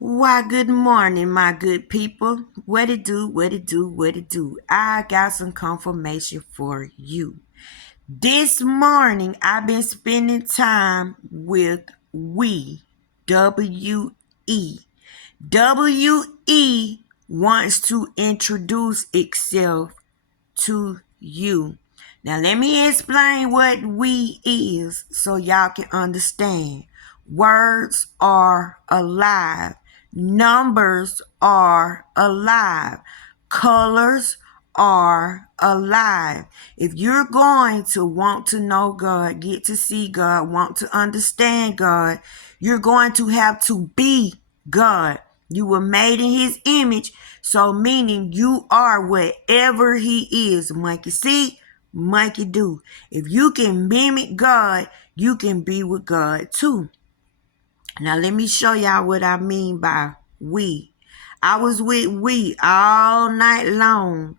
Why, good morning, my good people. What it do, what it do, what it do. I got some confirmation for you. This morning, I've been spending time with We, W-E. W-E wants to introduce itself to you. Now, let me explain what we is so y'all can understand. Words are alive. Numbers are alive. Colors are alive. If you're going to want to know God, get to see God, want to understand God, you're going to have to be God. You were made in his image, so meaning you are whatever he is. Monkey see, monkey do. If you can mimic God, you can be with God too. Now let me show y'all what I mean by we. I was with we all night long,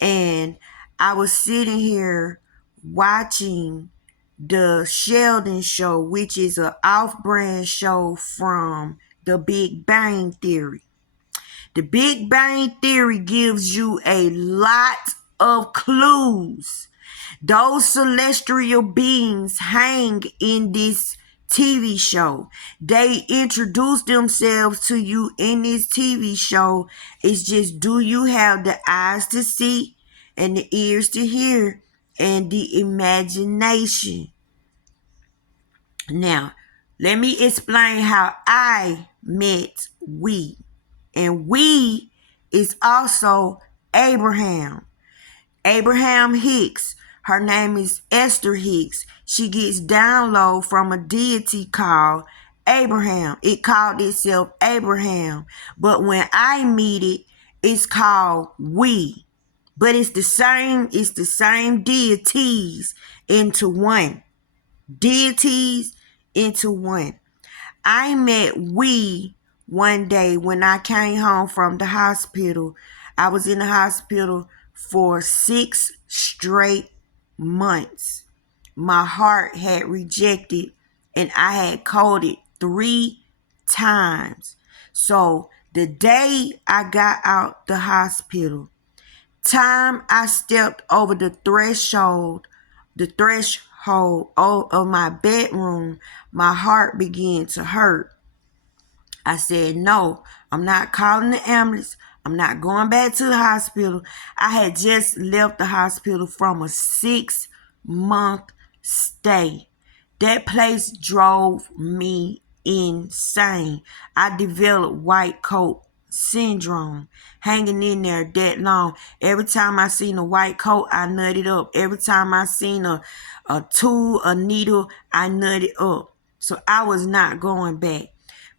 and I was sitting here watching the Sheldon Show, which is an off-brand show from The Big Bang Theory. The Big Bang Theory gives you a lot of clues. Those celestial beings hang in this TV show. They introduce themselves to you in this TV show. It's just, do you have the eyes to see and the ears to hear and the imagination? Now, let me explain how I met we. And we is also Abraham. Abraham Hicks. Her name is Esther Hicks. She gets download from a deity called Abraham. It called itself Abraham. But when I meet it, it's called we. But it's the same deities into one. Deities into one. I met we one day when I came home from the hospital. I was in the hospital for 6 straight months. My heart had rejected and I had coded 3 times. So the day I got out the hospital, time I stepped over the threshold of my bedroom, my heart began to hurt. I said, no, I'm not calling the ambulance. I'm not going back to the hospital. I had just left the hospital from a 6-month stay. That place drove me insane. I developed white coat syndrome, hanging in there that long. Every time I seen a white coat, I nutted up. Every time I seen a tool, a needle, I nutted up. So I was not going back.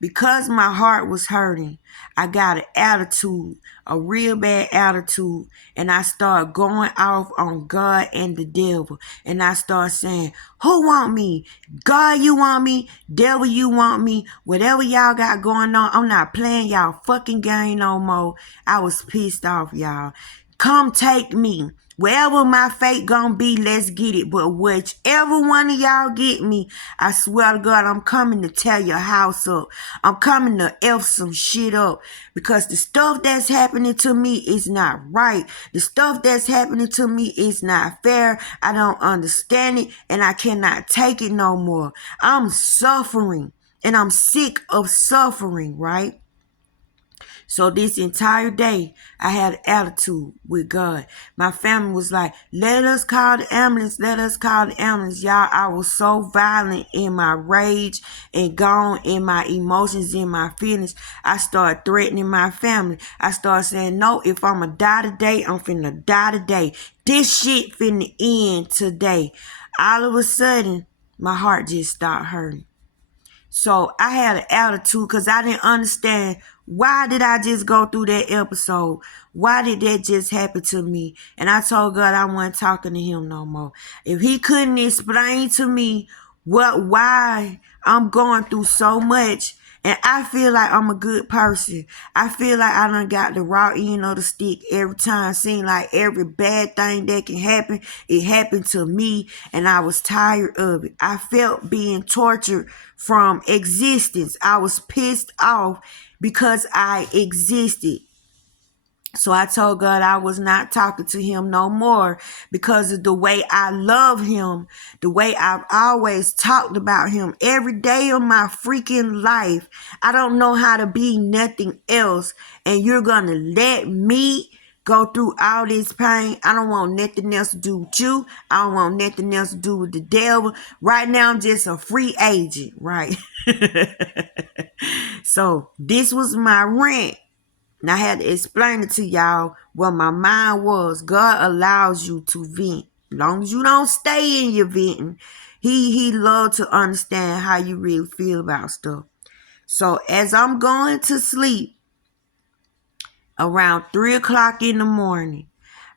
Because my heart was hurting, I got an attitude, a real bad attitude, and I started going off on God and the devil. And I started saying, who want me? God, you want me? Devil, you want me? Whatever y'all got going on, I'm not playing y'all fucking game no more. I was pissed off, y'all. Come take me. Wherever my fate gonna be, let's get it. But whichever one of y'all get me, I swear to God, I'm coming to tear your house up. I'm coming to F some shit up. Because the stuff that's happening to me is not right. The stuff that's happening to me is not fair. I don't understand it, and I cannot take it no more. I'm suffering, and I'm sick of suffering, right? So this entire day, I had an attitude with God. My family was like, let us call the ambulance. Let us call the ambulance. Y'all, I was so violent in my rage and gone in my emotions, in my feelings. I started threatening my family. I started saying, no, if I'm going to die today, I'm finna die today. This shit finna end today. All of a sudden, my heart just started hurting. So I had an attitude because I didn't understand, why did I just go through that episode? Why did that just happen to me? And I told God I wasn't talking to him no more. If he couldn't explain to me why I'm going through so much And I feel like I'm a good person. I feel like I done got the raw end of the stick every time. Seem like every bad thing that can happen, it happened to me, and I was tired of it. I felt being tortured from existence. I was pissed off because I existed. So I told God I was not talking to him no more because of the way I love him, the way I've always talked about him every day of my freaking life. I don't know how to be nothing else. And you're going to let me go through all this pain. I don't want nothing else to do with you. I don't want nothing else to do with the devil. Right now, I'm just a free agent, right? So this was my rant. And I had to explain it to y'all what my mind was. God allows you to vent. As long as you don't stay in your venting, he loves to understand how you really feel about stuff. So as I'm going to sleep around 3 o'clock in the morning,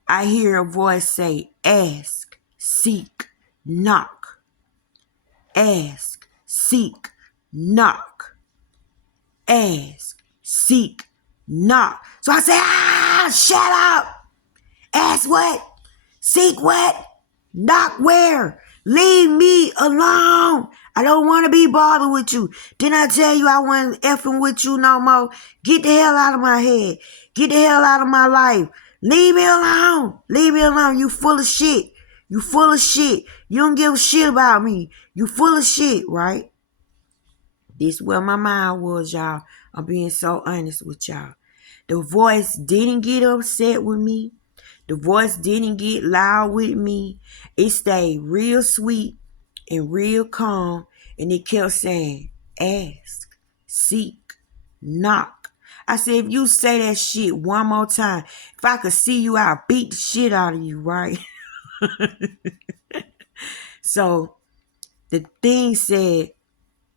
I hear a voice say, ask, seek, knock. Ask, seek, knock. Ask, seek, knock. So I say, shut up. Ask what? Seek what? Knock where? Leave me alone. I don't want to be bothered with you. Didn't I tell you I wasn't effing with you no more? Get the hell out of my head. Get the hell out of my life. Leave me alone. Leave me alone. You full of shit. You full of shit. You don't give a shit about me. You full of shit, right? This is where my mind was, y'all. I'm being so honest with y'all. The voice didn't get upset with me. The voice didn't get loud with me. It stayed real sweet and real calm. And it kept saying, ask, seek, knock. I said, if you say that shit one more time, if I could see you, I'll beat the shit out of you, right? So the thing said,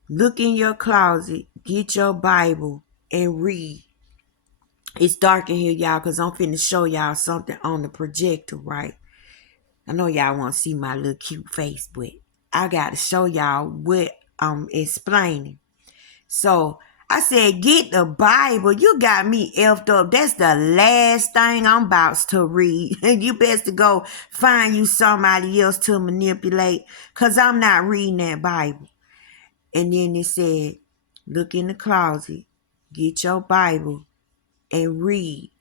look in your closet, get your Bible, and read. It's dark in here, y'all, because I'm finna show y'all something on the projector, right? I know y'all want to see my little cute face, but I got to show y'all what I'm explaining. So I said, get the Bible. You got me effed up. That's the last thing I'm about to read. And you best to go find you somebody else to manipulate, because I'm not reading that Bible. And then it said, look in the closet, get your Bible, and read.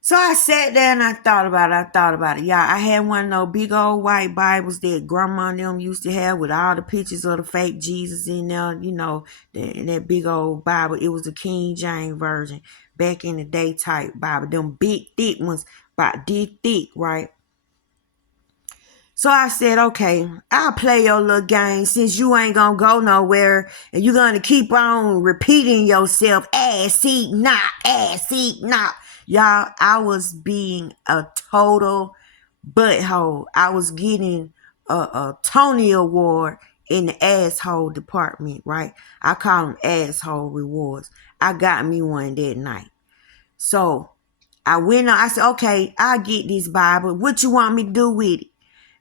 So I sat there and I thought about it. Yeah, I had one of those big old white Bibles that grandma and them used to have with all the pictures of the fake Jesus in there, you know, that big old Bible. It was the King James Version, back in the day type Bible. Them big, thick ones, about this thick, right? So I said, okay, I'll play your little game since you ain't gonna go nowhere and you're gonna keep on repeating yourself. Ass, seek, knock, ass, seek, knock. Y'all, I was being a total butthole. I was getting a Tony Award in the asshole department, right? I call them asshole rewards. I got me one that night. So I went on, I said, okay, I'll get this Bible. What you want me to do with it?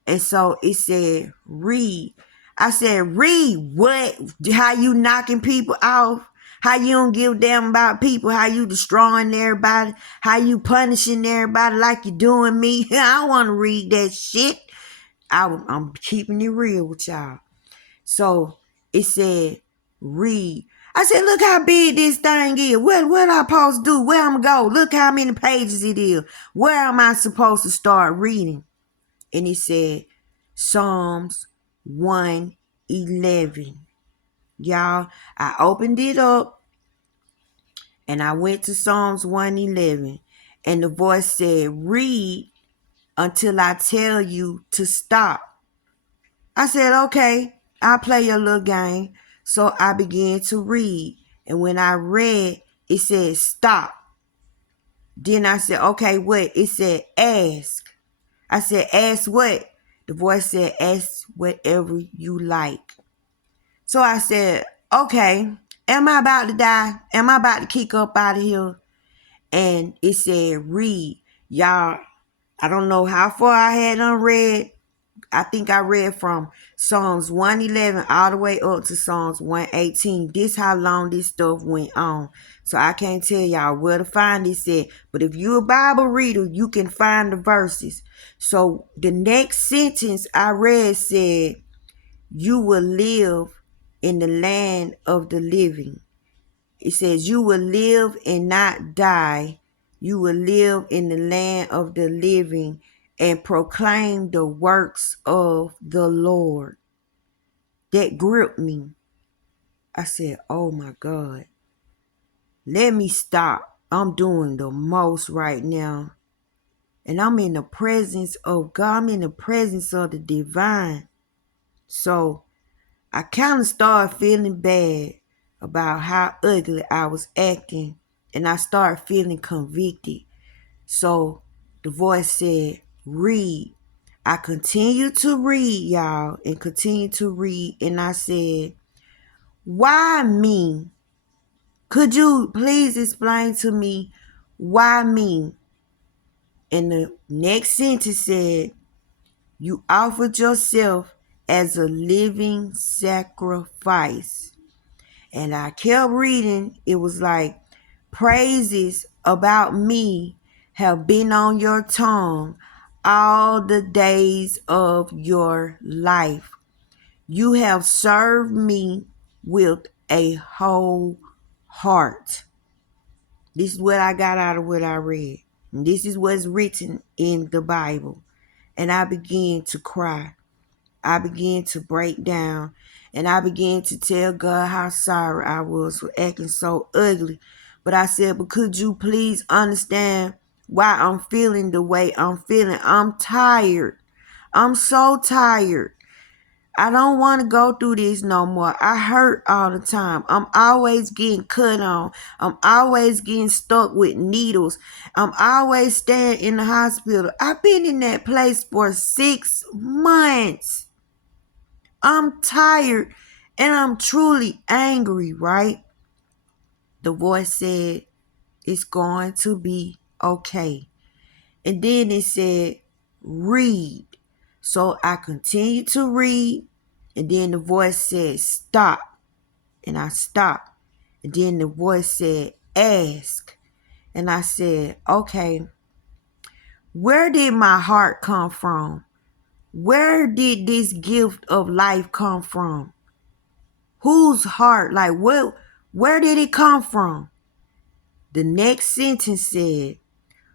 And so it said, read. I said, read what? How you knocking people off? How you don't give a damn about people? How you destroying everybody? How you punishing everybody like you doing me? I don't want to read that shit. I'm keeping it real with y'all. So it said, read. I said, look how big this thing is. What I supposed to do? Where I'm going to go? Look how many pages it is. Where am I supposed to start reading? And he said, Psalms 111. Y'all, I opened it up and I went to Psalms 111. And the voice said, read until I tell you to stop. I said, okay, I'll play your little game. So I began to read. And when I read, it said, stop. Then I said, okay, what? It said, ask. I said, ask what? The voice said, ask whatever you like. So I said, okay, am I about to die? Am I about to kick up out of here? And it said, read. Y'all, I don't know how far I had unread. I think I read from Psalms 111 all the way up to Psalms 118. This how long this stuff went on. So I can't tell y'all where to find this at. But if you're a Bible reader, you can find the verses. So the next sentence I read said, you will live in the land of the living. It says, you will live and not die. You will live in the land of the living and proclaim the works of the Lord. That gripped me. I said, oh my God, let me stop. I'm doing the most right now. And I'm in the presence of God. I'm in the presence of the divine. So I kind of started feeling bad about how ugly I was acting. And I started feeling convicted. So the voice said, read. I continued to read, y'all, and continued to read. And I said, why me? Could you please explain to me why me? And the next sentence said, you offered yourself as a living sacrifice. And I kept reading. It was like, praises about me have been on your tongue all the days of your life. You have served me with a whole heart. This is what I got out of what I read. And this is what's written in the Bible. And I began to cry. I began to break down. And I began to tell God how sorry I was for acting so ugly. But I said, but could you please understand why I'm feeling the way I'm feeling? I'm tired. I'm so tired. I don't want to go through this no more. I hurt all the time. I'm always getting cut on. I'm always getting stuck with needles. I'm always staying in the hospital. I've been in that place for 6 months. I'm tired and I'm truly angry, right? The voice said, it's going to be okay. And then it said, read. So I continued to read. And then the voice said, stop. And I stopped. And then the voice said, ask. And I said, okay, where did my heart come from? Where did this gift of life come from? Whose heart? Like, where did it come from? The next sentence said,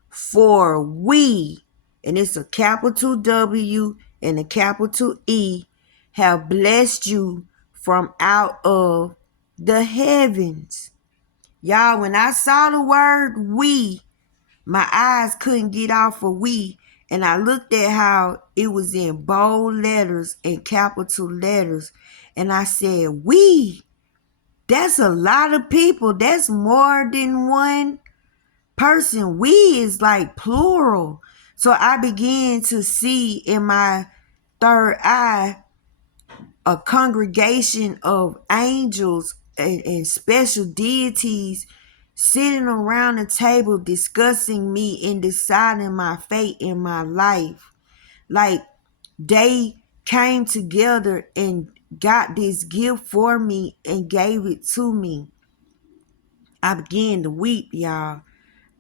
for we, and it's a capital W and a capital E, have blessed you from out of the heavens. Y'all, when I saw the word we, my eyes couldn't get off of we. And I looked at how it was in bold letters and capital letters. And I said, we. That's a lot of people. That's more than one person. We is like plural. So I began to see in my third eye a congregation of angels and special deities sitting around the table discussing me and deciding my fate in my life. Like they came together and got this gift for me and gave it to me. I began to weep, y'all.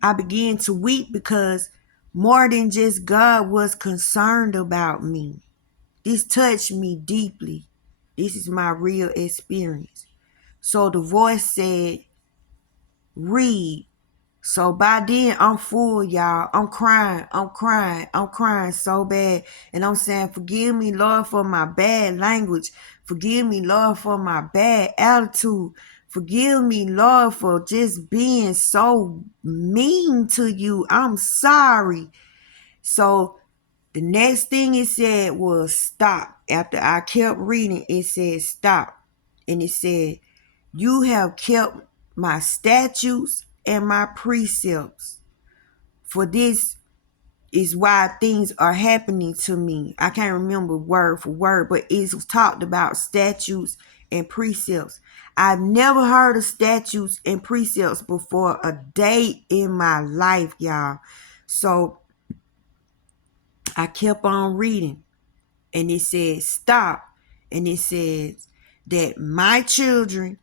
I began to weep because more than just God was concerned about me. This touched me deeply. This is my real experience. So the voice said, read. So by then I'm full, y'all. I'm crying so bad. And I'm saying, forgive me, Lord, for my bad language. Forgive me, Lord, for my bad attitude. Forgive me, Lord, for just being so mean to you. I'm sorry. So the next thing it said was stop. After I kept reading, it said stop. And it said, you have kept my statutes and my precepts. For this is why things are happening to me. I can't remember word for word, but it was talked about statutes and precepts. I've never heard of statutes and precepts before a day in my life, y'all. So I kept on reading. And it says stop. And it says that my children,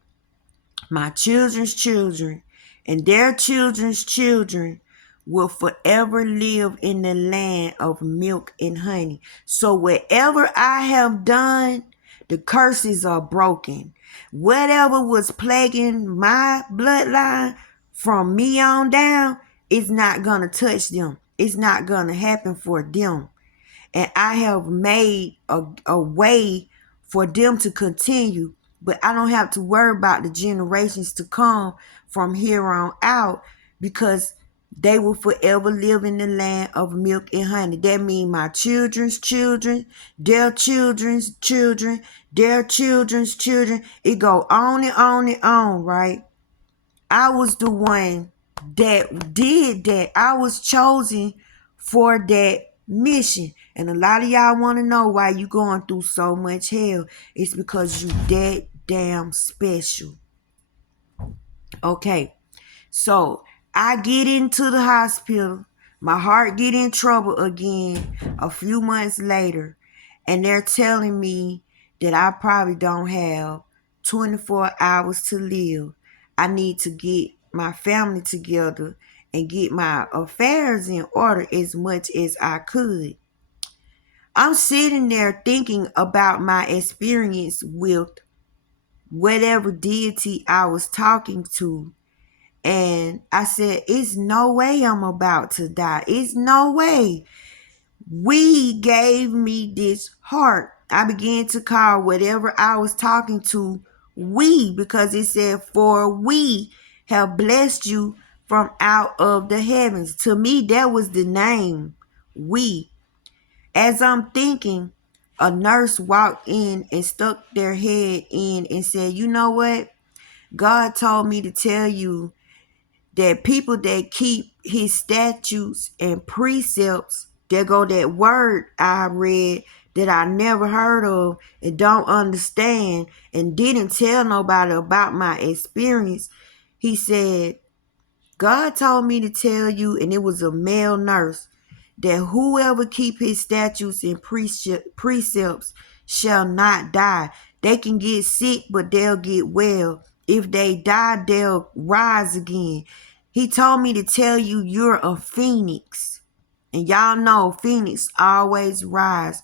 my children's children, and their children's children will forever live in the land of milk and honey. So whatever I have done, the curses are broken. Whatever was plaguing my bloodline from me on down, it's not going to touch them. It's not going to happen for them. And I have made a way for them to continue, but I don't have to worry about the generations to come from here on out, because they will forever live in the land of milk and honey. That means my children's children, their children's children, their children's children. It go on and on and on, right? I was the one that did that. I was chosen for that mission. And a lot of y'all want to know why you going through so much hell. It's because you that damn special. Okay. So I get into the hospital. My heart get in trouble again a few months later. And they're telling me that I probably don't have 24 hours to live. I need to get my family together and get my affairs in order as much as I could. I'm sitting there thinking about my experience with whatever deity I was talking to. And I said, it's no way I'm about to die. It's no way. We gave me this heart. I began to call whatever I was talking to we, because it said, for we have blessed you from out of the heavens. To me, that was the name, we. As I'm thinking, a nurse walked in and stuck their head in and said, you know what? God told me to tell you that people that keep his statutes and precepts, there go that word I read that I never heard of and don't understand and didn't tell nobody about my experience. He said, God told me to tell you, and it was a male nurse, that whoever keep his statutes and precepts shall not die. They can get sick, but they'll get well. If they die, they'll rise again. He told me to tell you you're a phoenix. And y'all know phoenix always rise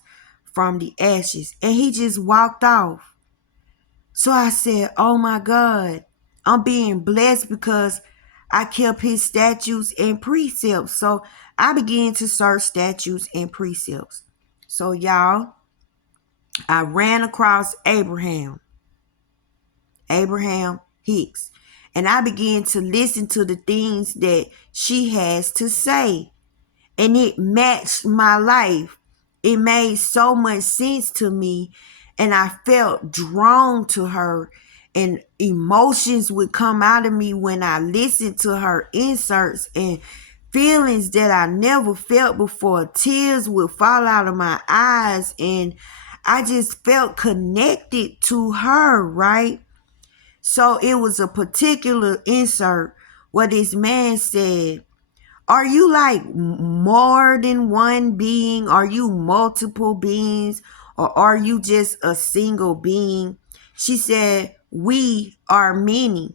from the ashes. And he just walked off. So I said, oh my God, I'm being blessed because I kept his statutes and precepts. So I began to search statutes and precepts. So y'all, I ran across Abraham Hicks. And I began to listen to the things that she has to say. And it matched my life. It made so much sense to me. And I felt drawn to her. And emotions would come out of me when I listened to her inserts, and feelings that I never felt before. Tears would fall out of my eyes. And I just felt connected to her, right? So it was a particular insert where this man said, are you like more than one being? Are you multiple beings? Or are you just a single being? She said, we are many.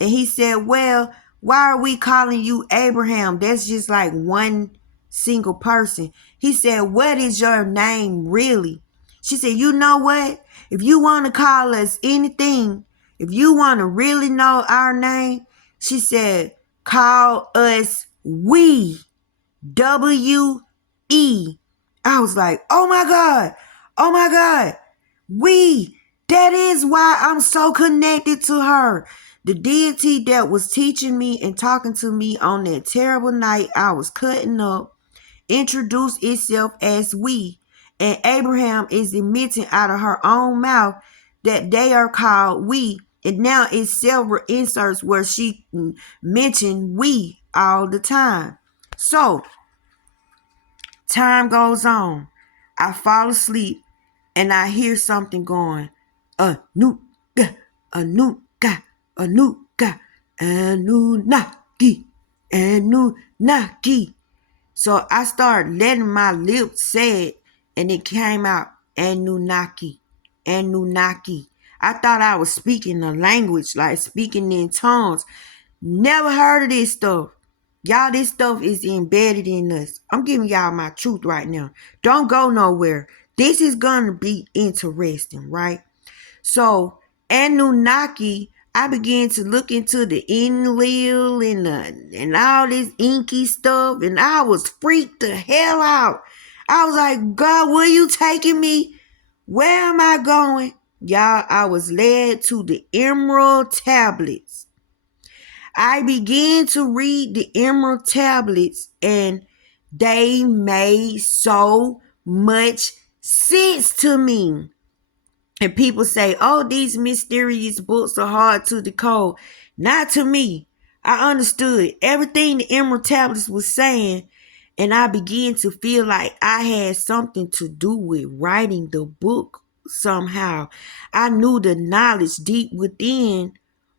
And he said, well, why are we calling you Abraham? That's just like one single person. He said, what is your name really? She said, you know what? If you want to call us anything, if you want to really know our name, she said, call us we. W-E. I was like, oh my God. Oh my God. We. That is why I'm so connected to her. The deity that was teaching me and talking to me on that terrible night I was cutting up introduced itself as we. And Abraham is admitting out of her own mouth that they are called we. And now it's several inserts where she mentioned we all the time. So, time goes on. I fall asleep and I hear something going, Anuka, Anuka, Anuka, Anunnaki, Anunnaki. So I started letting my lips say it, and it came out, Anunnaki. Anunnaki. I thought I was speaking a language, like speaking in tongues. Never heard of this stuff. Y'all, this stuff is embedded in us. I'm giving y'all my truth right now. Don't go nowhere. This is going to be interesting, right? So, Anunnaki, I began to look into the Enlil and all this inky stuff, and I was freaked the hell out. I was like, God, where you taking me? Where am I going? Y'all, I was led to the Emerald Tablets. I began to read the Emerald Tablets, and they made so much sense to me. And people say, oh, these mysterious books are hard to decode. Not to me. I understood everything the Emerald Tablets was saying, and I began to feel like I had something to do with writing the book somehow. I knew the knowledge deep within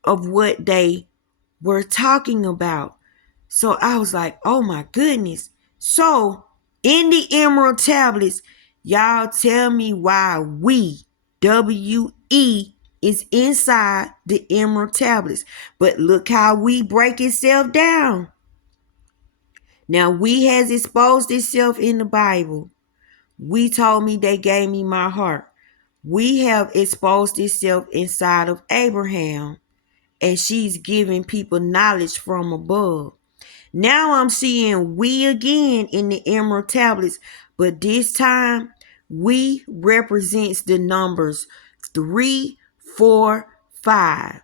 of what they were talking about. So I was like, oh my goodness. So in the Emerald Tablets, y'all tell me why WE is inside the Emerald Tablets. But look how we break itself down. Now we has exposed itself in the Bible. We told me they gave me my heart. We have exposed itself inside of Abraham, and she's giving people knowledge from above. Now I'm seeing we again in the Emerald Tablets, but this time we represents the numbers 3, 4, 5,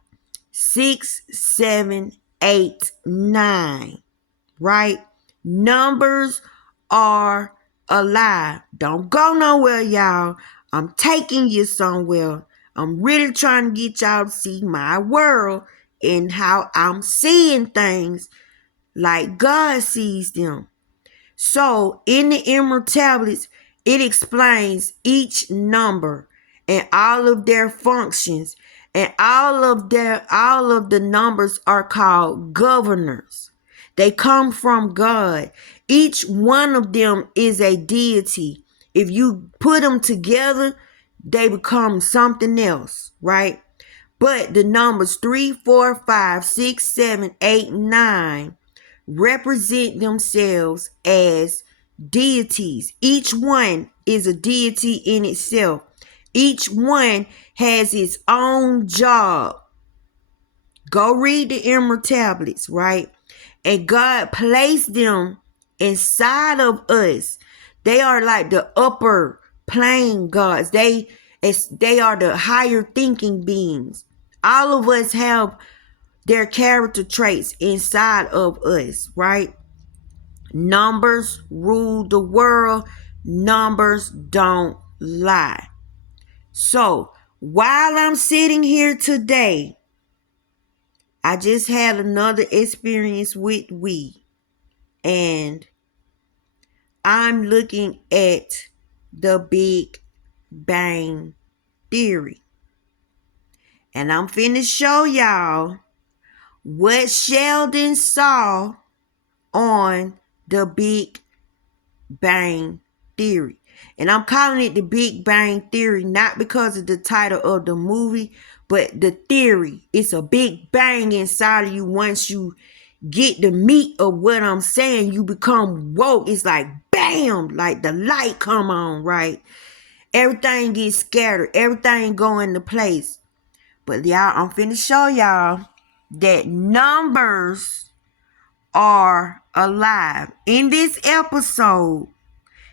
6, 7, 8, 9. Right? Numbers are alive. Don't go nowhere, y'all. I'm taking you somewhere. I'm really trying to get y'all to see my world and how I'm seeing things like God sees them. So in the Emerald Tablets, it explains each number and all of their functions, and all of the numbers are called governors. They come from God. Each one of them is a deity. If you put them together, they become something else, right? But the numbers 3, 4, 5, 6, 7, 8, 9 represent themselves as deities. Each one is a deity in itself. Each one has its own job. Go read the Emerald Tablets, right? And God placed them inside of us. They are like the upper plane gods. They are the higher thinking beings. All of us have their character traits inside of us, right? Numbers rule the world. Numbers don't lie. So while I'm sitting here today, I just had another experience with we, and I'm looking at the Big Bang Theory. And I'm finna show y'all what Sheldon saw on the Big Bang Theory. And I'm calling it the Big Bang Theory not because of the title of the movie, but the theory. It's a big bang inside of you. Once you get the meat of what I'm saying, you become woke. It's like bam, like the light come on, right? Everything gets scattered. Everything go into place. But y'all, I'm finna show y'all that numbers are alive. In this episode,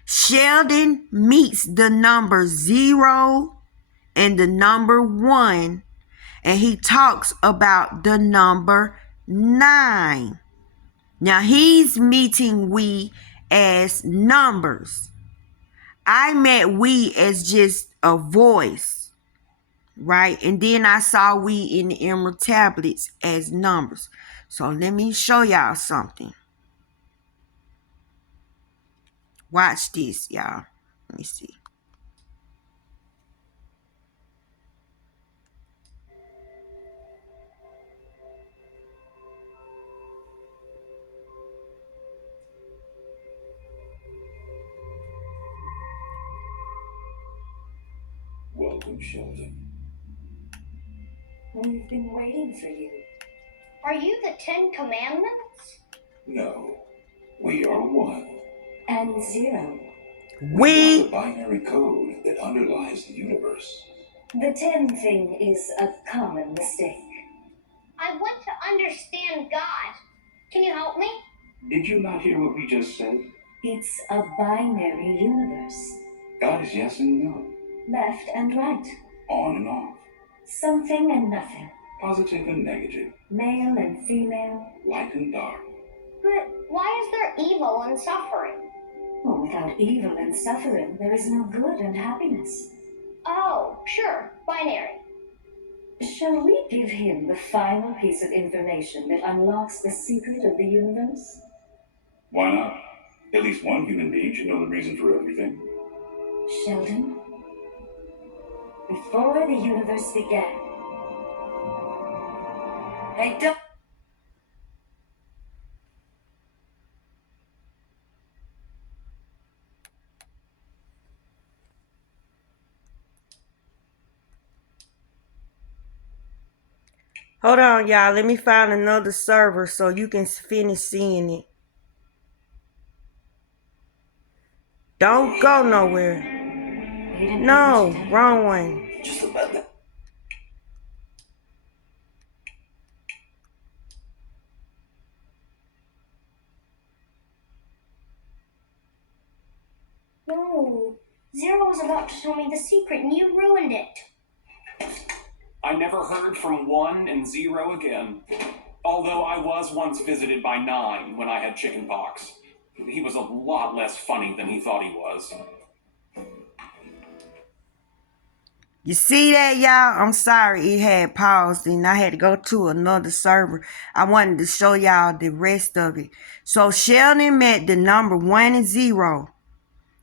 Sheldon meets the number 0 and the number 1, and he talks about the number 9. Now he's meeting we as numbers. I met we as just a voice, right? And then I saw we in the Emerald Tablets as numbers. So let me show y'all something. Watch this, y'all. Let me see. Welcome, Sheldon. We've been waiting for you. Are you the 10 Commandments? No, we are one. And zero. We are the binary code that underlies the universe. The 10 thing is a common mistake. I want to understand God. Can you help me? Did you not hear what we just said? It's a binary universe. God is yes and no. Left and right. On and off. Something and nothing. Positive and negative. Male and female. Light and dark. But why is there evil and suffering? Well, without evil and suffering, there is no good and happiness. Oh, sure, binary. Shall we give him the final piece of information that unlocks the secret of the universe? Why not? At least one human being should know the reason for everything. Sheldon, before the universe began, I don't... Hold on, y'all. Let me find another server so you can finish seeing it. Don't go nowhere. No, wrong one. Just about that. No, Zero was about to show me the secret and you ruined it. I never heard from 1 and 0 again. Although I was once visited by 9 when I had chicken pox. He was a lot less funny than he thought he was. You see that, y'all? I'm sorry it had paused and I had to go to another server. I wanted to show y'all the rest of it. So Sheldon met the number 1 and 0.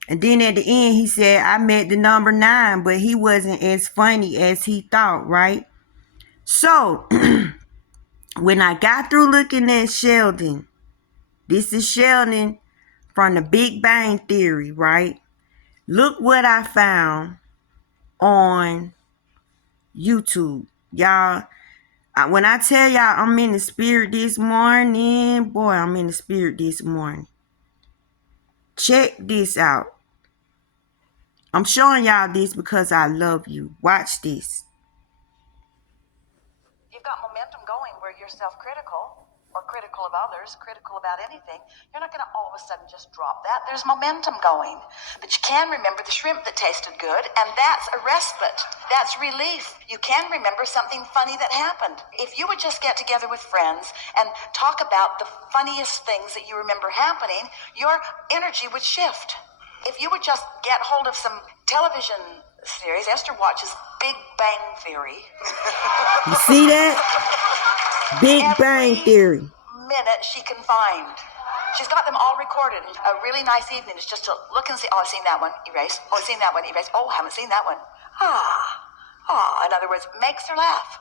And then at the end, he said, I met the number 9, but he wasn't as funny as he thought, right? So, when I got through looking at Sheldon, this is Sheldon from the Big Bang Theory, right? Look what I found on YouTube. Y'all, when I tell y'all I'm in the spirit this morning, boy, I'm in the spirit this morning. Check this out. I'm showing y'all this because I love you. Watch this. You've got momentum going where you're self-critical or critical of others, critical about anything. You're not going to all of a sudden just drop that. There's momentum going. But you can remember the shrimp that tasted good, and that's a respite. That's relief. You can remember something funny that happened. If you would just get together with friends and talk about the funniest things that you remember happening, your energy would shift. If you would just get hold of some television series, Esther watches Big Bang Theory. You see that? Big Bang Theory. Minute she can find. She's got them all recorded. A really nice evening is just to look and see, oh, I've seen that one, erase. Oh, I've seen that one, erase. Oh, haven't seen that one. In other words, makes her laugh.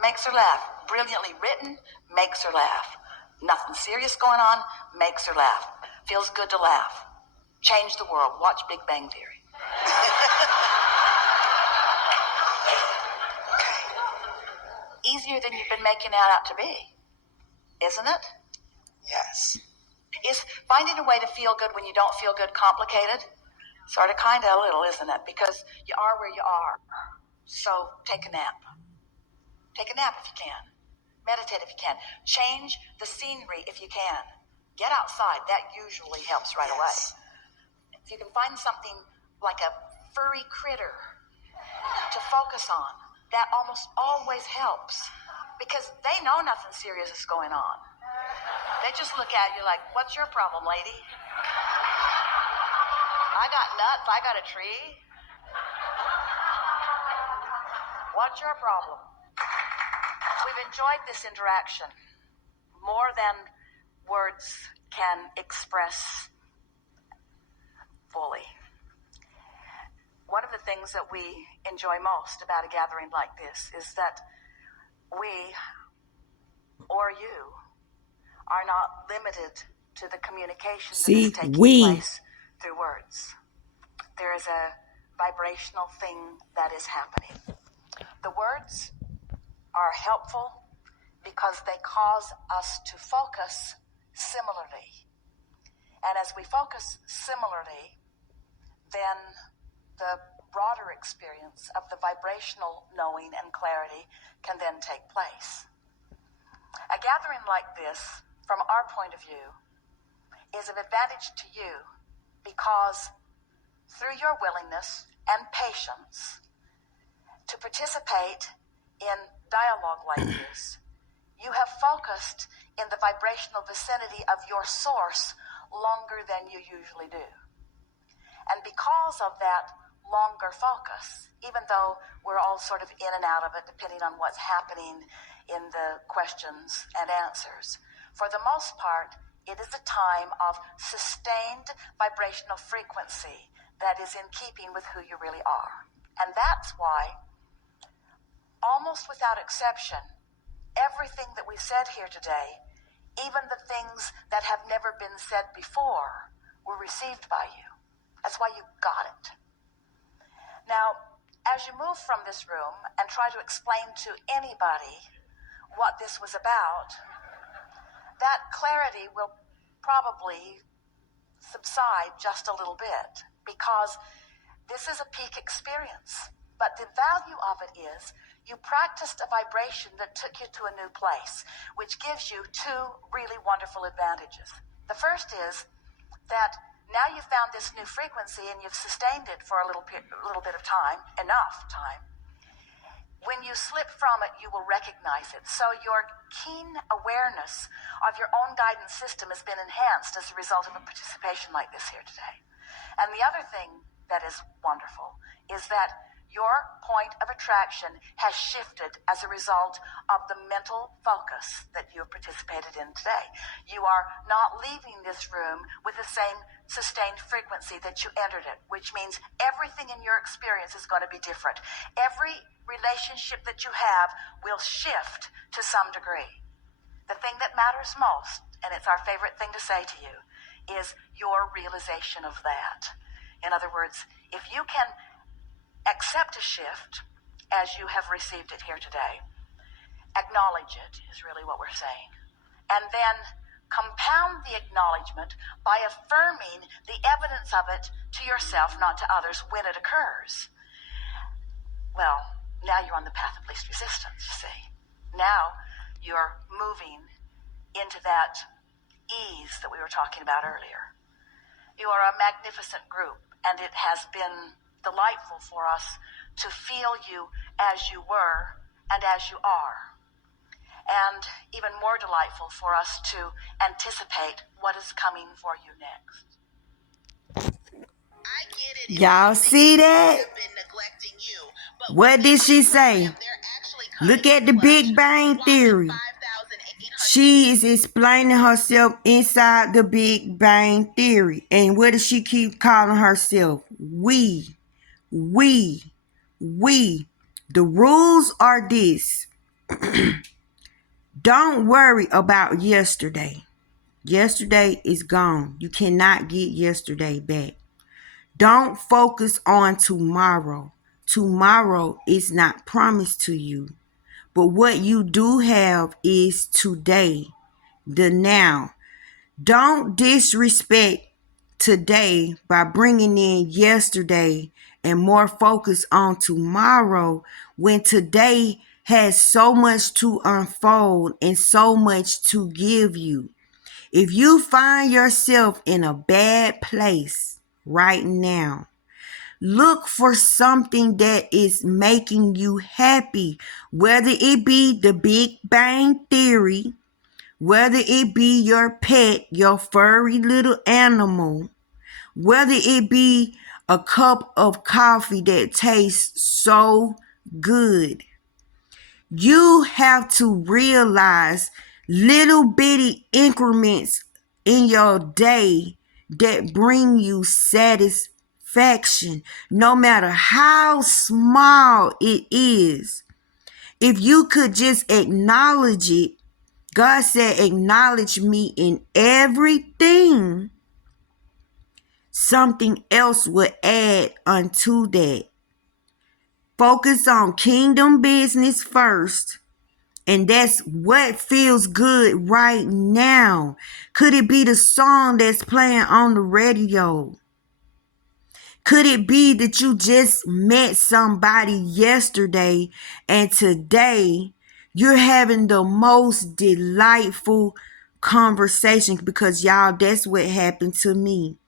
Makes her laugh. Brilliantly written, makes her laugh. Nothing serious going on, makes her laugh. Feels good to laugh. Change the world. Watch Big Bang Theory. Easier than you've been making it out to be, isn't it? Yes. Is finding a way to feel good when you don't feel good complicated? Sort of, kind of, a little, isn't it? Because you are where you are. So take a nap. Take a nap if you can. Meditate if you can. Change the scenery if you can. Get outside. That usually helps right away. If you can find something like a furry critter to focus on, that almost always helps. Because they know nothing serious is going on. They just look at you like, what's your problem, lady? I got nuts, I got a tree. What's your problem? We've enjoyed this interaction more than words can express fully. One of the things that we enjoy most about a gathering like this is that we, or you, are not limited to the communication that is taking place through words. There is a vibrational thing that is happening. The words are helpful because they cause us to focus similarly. And as we focus similarly, then the broader experience of the vibrational knowing and clarity can then take place. A gathering like this, from our point of view, is of advantage to you because through your willingness and patience to participate in dialogue like this, you have focused in the vibrational vicinity of your source longer than you usually do. And because of that longer focus, even though we're all sort of in and out of it depending on what's happening in the questions and answers, for the most part, it is a time of sustained vibrational frequency that is in keeping with who you really are. And that's why, almost without exception, everything that we said here today, even the things that have never been said before, were received by you. That's why you got it. Now, as you move from this room and try to explain to anybody what this was about, that clarity will probably subside just a little bit because this is a peak experience. But the value of it is you practiced a vibration that took you to a new place, which gives you two really wonderful advantages. The first is that now you've found this new frequency and you've sustained it for a little bit of time, enough time. When you slip from it, you will recognize it. So your keen awareness of your own guidance system has been enhanced as a result of a participation like this here today. And the other thing that is wonderful is that your point of attraction has shifted as a result of the mental focus that you have participated in today. You are not leaving this room with the same sustained frequency that you entered it, which means everything in your experience is going to be different. Every relationship that you have will shift to some degree. The thing that matters most, and it's our favorite thing to say to you, is your realization of that. In other words, if you can accept a shift as you have received it here today, acknowledge it is really what we're saying, and then compound the acknowledgement by affirming the evidence of it to yourself, not to others, when it occurs. Well, now you're on the path of least resistance, you see. Now you're moving into that ease that we were talking about earlier. You are a magnificent group, and it has been delightful for us to feel you as you were and as you are. And even more delightful for us to anticipate what is coming for you next. Y'all see that? What did she say? Look at the Big Bang Theory. She is explaining herself inside the Big Bang Theory. And what does she keep calling herself? We. The rules are this. Don't worry about yesterday. Yesterday is gone. You cannot get yesterday back. Don't focus on tomorrow. Tomorrow is not promised to you. But what you do have is today, the now. Don't disrespect today by bringing in yesterday and more focus on tomorrow when today has so much to unfold and so much to give you. If you find yourself in a bad place right now, look for something that is making you happy, whether it be the Big Bang Theory, whether it be your pet, your furry little animal, whether it be a cup of coffee that tastes so good. You have to realize little bitty increments in your day that bring you satisfaction, no matter how small it is. If you could just acknowledge it, God said, acknowledge me in everything. something else will add unto that. Focus on kingdom business first. And that's what feels good right now. Could it be the song that's playing on the radio? Could it be that you just met somebody yesterday and today you're having the most delightful conversation? Because y'all, that's what happened to me.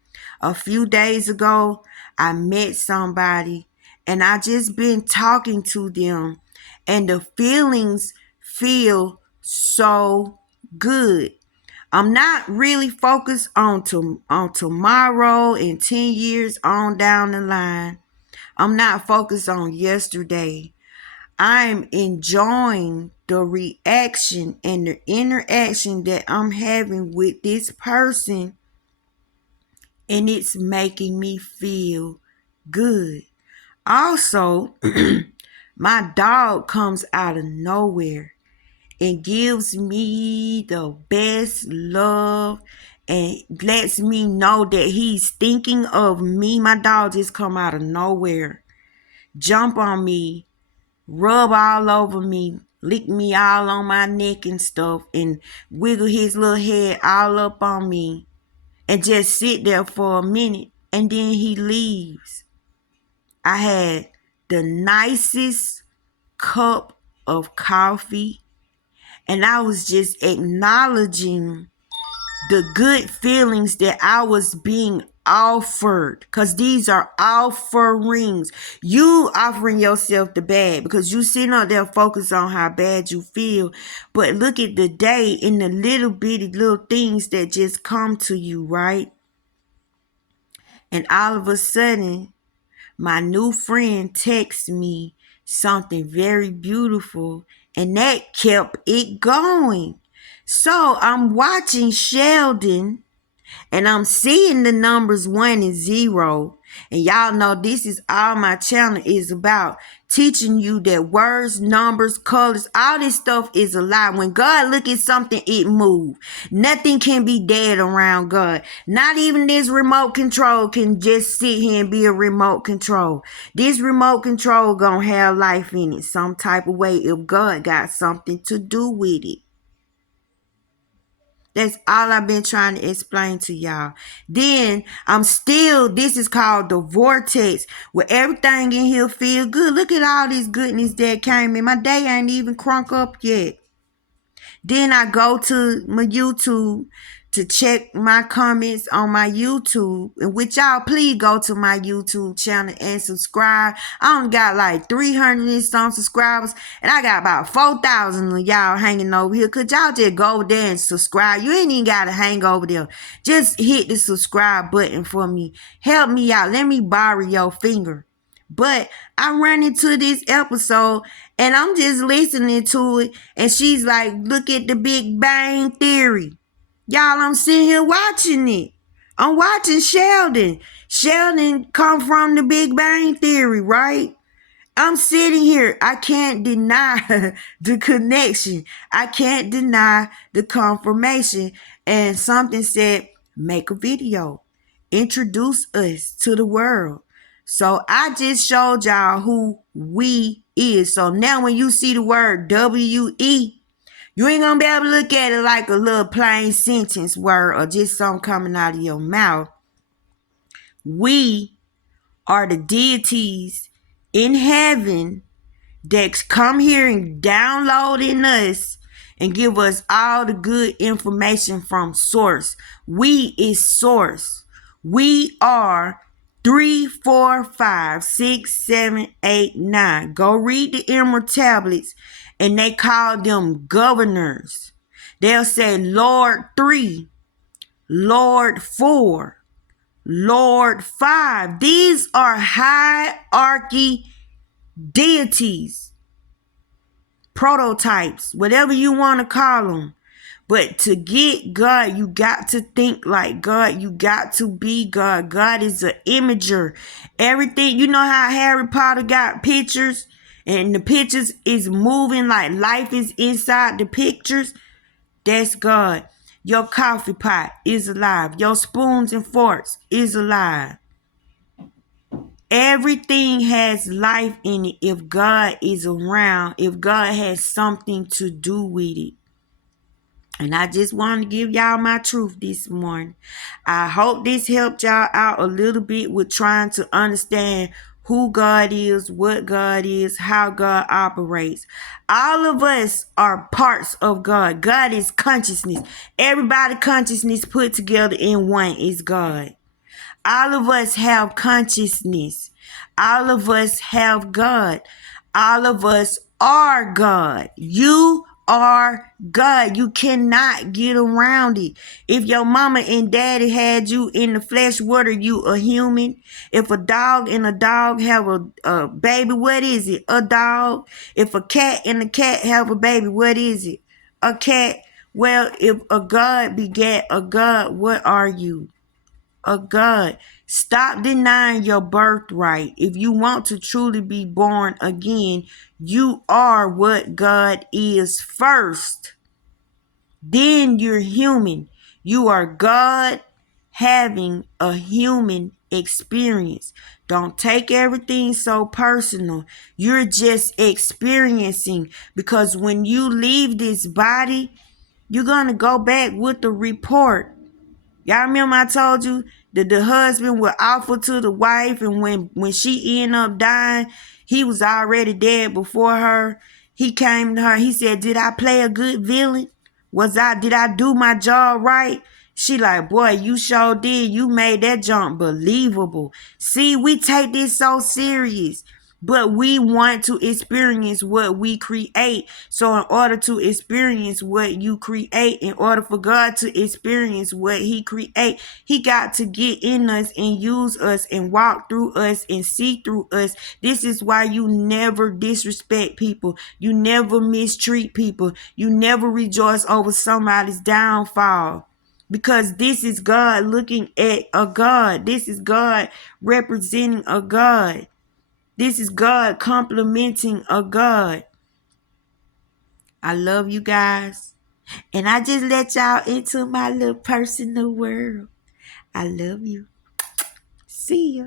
A few days ago, I met somebody and I just been talking to them, and the feelings feel so good. I'm not really focused on tomorrow and 10 years on down the line. I'm not focused on yesterday. I'm enjoying the reaction and the interaction that I'm having with this person, and it's making me feel good. Also, my dog comes out of nowhere and gives me the best love and lets me know that he's thinking of me. My dog just come out of nowhere, jump on me, rub all over me, lick me all on my neck and stuff, and wiggle his little head all up on me, and just sit there for a minute, and then he leaves. I had the nicest cup of coffee, and I was just acknowledging the good feelings that I was being offered. Because these are offerings. You offering yourself the bad because you sitting up there focused on how bad you feel. But look at the day in the little bitty little things that just come to you, right? And all of a sudden, my new friend texts me something very beautiful, and that kept it going. So I'm watching Sheldon, and I'm seeing the numbers 1 and 0. And y'all know this is all my channel is about, teaching you that words, numbers, colors, all this stuff is a lie. When God look at something, it moves. Nothing can be dead around God. Not even this remote control can just sit here and be a remote control. This remote control gonna have life in it some type of way if God got something to do with it. That's all I've been trying to explain to y'all. Then this is called the vortex, where everything in here feel good. Look at all this goodness that came in. My day ain't even crunk up yet. Then I go to my YouTube to check my comments on my YouTube, and which y'all please go to my YouTube channel and subscribe. I only got like 300 and some subscribers, and I got about 4,000 of y'all hanging over here. Could y'all just go there and subscribe? You ain't even got to hang over there. Just hit the subscribe button for me. Help me out. Let me borrow your finger. But I ran into this episode and I'm just listening to it, and she's like, look at the Big Bang Theory. Y'all, I'm sitting here watching it. I'm watching Sheldon. Sheldon come from the Big Bang Theory, right? I'm sitting here. I can't deny the connection. I can't deny the confirmation. And something said, make a video. Introduce us to the world. So I just showed y'all who we is. So now when you see the word W-E, you ain't gonna be able to look at it like a little plain sentence word or just something coming out of your mouth. We are the deities in heaven that come here and download in us and give us all the good information from source. We is source. We are 3, 4, 5, 6, 7, 8, 9. Go read the Emerald Tablets, and they call them governors. They'll say Lord 3, Lord 4, Lord 5. These are hierarchy deities, prototypes, whatever you want to call them. But to get God, you got to think like God. You got to be God. God is an imager. Everything, you know how Harry Potter got pictures and the pictures is moving like life is inside the pictures? That's God. Your coffee pot is alive. Your spoons and forks is alive. Everything has life in it if God is around, if God has something to do with it. And I just want to give y'all my truth this morning. I hope this helped y'all out a little bit with trying to understand who God is, what God is, how God operates. All of us are parts of God. God is consciousness. Everybody consciousness put together in one is God. All of us have consciousness. All of us have God. All of us are God. You are God. You cannot get around it. If your mama and daddy had you in the flesh, what are you, a human? If a dog and a dog have a baby, what is it? A dog. If a cat and a cat have a baby, what is it? A cat. Well, if a God begat a God, what are you? A God. Stop denying your birthright. If you want to truly be born again, you are what God is first. Then you're human. You are God having a human experience. Don't take everything so personal. You're just experiencing, because when you leave this body, you're going to go back with the report. Y'all remember I told you that the husband would offer to the wife, and when she ended up dying, he was already dead before her. He came to her. He said, did I play a good villain? Did I do my job right? She like, boy, you sure did. You made that jump believable. See, we take this so serious. But we want to experience what we create. So in order to experience what you create, in order for God to experience what he create, he got to get in us and use us and walk through us and see through us. This is why you never disrespect people. You never mistreat people. You never rejoice over somebody's downfall. Because this is God looking at a God. This is God representing a God. This is God complimenting a God. I love you guys. And I just let y'all into my little personal world. I love you. See ya.